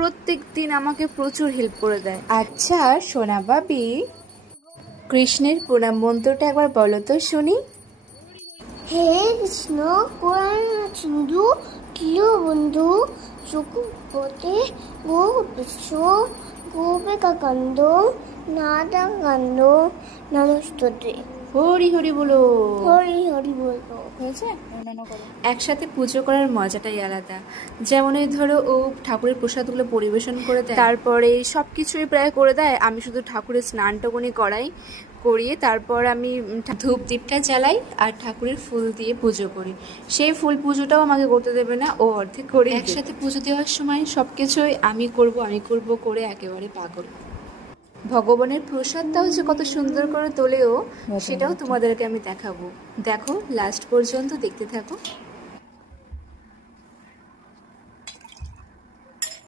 প্রত্যেক দিন আমাকে প্রচুর হেল্প করে দেয়। আচ্ছা সোনা বাবি, কৃষ্ণের প্রণাম মন্ত্রটা একবার বলো তো শুনি। হে কৃষ্ণ কোরআন সিন্ধু কিয় বন্ধু সুকুপতে গো বিশ্ব গোপিকা কান্দ নাদা কান্দ নমস্তে। হরি হরি বলো। হরি হরি বলবো। হয়েছে? অন্যান্য করো। একসাথে পুজো করার মজাটাই আলাদা। যেমন এই ধরো ও ঠাকুরের প্রসাদগুলো পরিবেশন করে দেয়, তারপরে সব কিছুই প্রায় করে দেয়। আমি শুধু ঠাকুরের স্নানটুকুনি করিয়ে তারপর আমি ধূপ দীপটা জ্বালাই আর ঠাকুরের ফুল দিয়ে পুজো করি। সেই ফুল পুজোটাও আমাকে করতে দেবে না, ও অর্ধেক করে। একসাথে পুজো দেওয়ার সময় সব কিছুই আমি করব করে একেবারে পাগল। ভগবানের প্রসাদটাও যে কত সুন্দর করে তোলেও সেটাও তোমাদেরকে আমি দেখাবো। দেখো লাস্ট পর্যন্ত দেখতে থাকো।